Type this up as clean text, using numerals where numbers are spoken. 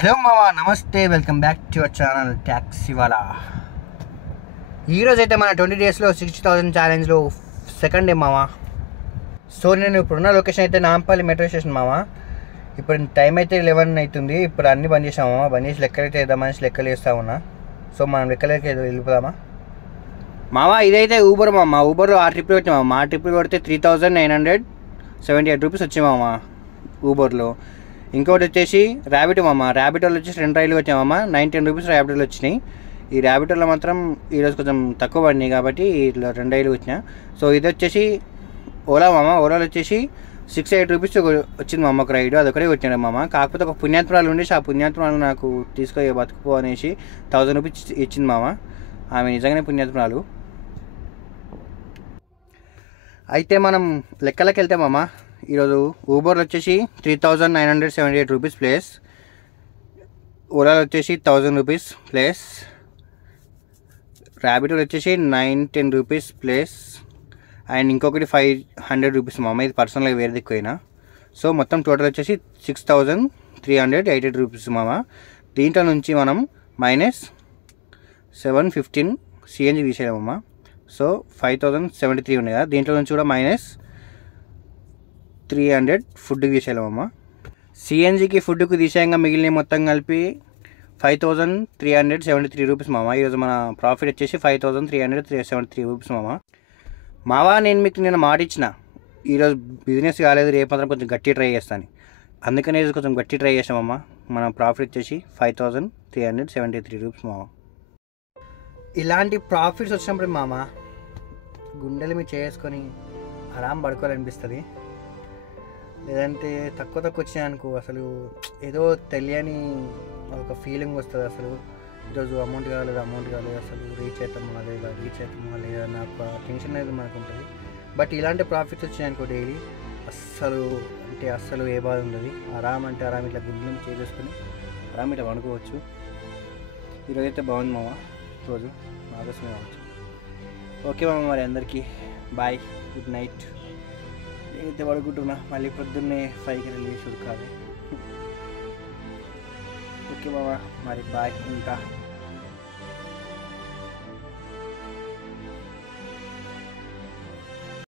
Hello మామా, నమస్తే, welcome back to our channel taxi wala. ఈరోజు అయితే మన 20 డేస్లో 60,000 ఛాలెంజ్లో సెకండ్ డే మామా. సో నేను ఇప్పుడున్న లొకేషన్ అయితే నాంపల్లి మెట్రో స్టేషన్ మామా. ఇప్పుడు టైం అయితే 11 అవుతుంది. ఇప్పుడు అన్నీ బంద్ చేసాము మామా. బంద్ చేసి లెక్కలైతే వేద్దామని లెక్కలు వేస్తా ఉన్నా. సో మనం లెక్కలకి వెళ్ళిపోదామా మామా. ఇదైతే ఊబర్ మామా. ఊబర్లో ఆ ట్రిప్లు వచ్చాయి మామా. ఆ ట్రిప్లు కొడితే 3,978 రూపీస్ వచ్చాయి మామా ఊబర్లో. ఇంకోటి వచ్చేసి ర్యాబిటో మామ. ర్యాబిటోలో వచ్చేసి 2 రైళ్ళు వచ్చామమ్మ. 19 రూపీస్ ర్యాబిటోలు వచ్చినాయి. ఈ ర్యాబిటోలో మాత్రం ఈరోజు కొంచెం తక్కువ పడినాయి కాబట్టి ఇట్లా 2 రైళ్ళు వచ్చినాయి. సో ఇది వచ్చేసి ఓలా మామ. ఓలాలో వచ్చేసి 68 రూపీస్ వచ్చింది మామ ఒక రైడు. అదొకటే వచ్చినాడు మామ. కాకపోతే ఒక పుణ్యాత్మరాలు ఉండేసి ఆ పుణ్యాత్మరాలు నాకు తీసుకొని బతుకుపో అనేసి 1000 రూపీస్ ఇచ్చింది మామ. ఆమె నిజంగానే పుణ్యాత్మరాలు. అయితే మనం లెక్కలకి వెళ్తే మామ, ఈరోజు ఊబర్లో వచ్చేసి 3,978 రూపీస్ ప్లేస్, ఓలాలో వచ్చేసి 1000 రూపీస్ ప్లేస్, ర్యాబిటోలో వచ్చేసి 910 రూపీస్ ప్లేస్, అండ్ ఇంకొకటి 500 రూపీస్ మామ. ఇది పర్సనల్గా వేరే దిక్కుపోయినా. సో మొత్తం టోటల్ వచ్చేసి 6,388 రూపీస్ మామ. దీంట్లో నుంచి మనం -715 సిఎన్జి తీసేయమమ్మ. సో 5,073 ఉన్నాయి కదా. దీంట్లో నుంచి కూడా -300 ఫుడ్కి తీసేయాలమ్మా. సిఎన్జికి ఫుడ్కి తీసేయంగా మిగిలిన మొత్తం కలిపి 5,373 రూపీస్ మామ. ఈరోజు మన ప్రాఫిట్ వచ్చేసి 5,373 రూపీస్ మామ. మావా, నేను మీకు నేను మాట ఇచ్చిన ఈరోజు బిజినెస్ కాలేదు, రేపు మాత్రం కొంచెం గట్టి ట్రై చేస్తాను. అందుకనే ఈరోజు కొంచెం గట్టి ట్రై చేసామమ్మ. మన ప్రాఫిట్ వచ్చేసి 5,373 రూపీస్ మామ. ఇలాంటి ప్రాఫిట్స్ వచ్చినప్పుడు మామ గుండెలు మీద చేసుకొని ఆరాం పడుకోవాలనిపిస్తుంది. లేదంటే తక్కువ వచ్చినాయి అనుకో, అసలు ఏదో తెలియని ఒక ఫీలింగ్ వస్తుంది. అసలు ఈరోజు అమౌంట్ కాలేదు, అసలు రీచ్ అవుతామా లేదా నాకు టెన్షన్ అనేది మనకు ఉంటుంది. బట్ ఇలాంటి ప్రాఫిట్స్ వచ్చినాయనుకో డైలీ అస్సలు ఏ బాధ ఉండదు. ఆరాం ఇట్లా గుండెలు చేసుకొని ఆరాం ఇట్లా వండుకోవచ్చు. ఈరోజు అయితే బాగుంది మామ. రోజు ఆగస్టులో కావచ్చు. ఓకే మామ, మరి అందరికీ బాయ్, గుడ్ నైట్. నేనైతే పడుకుంటున్నా. మళ్ళీ పొద్దున్నే 5కి రిలీజ్ ఉడకాలి. ఓకే మామ, మరి బాయ్, ఉంటా.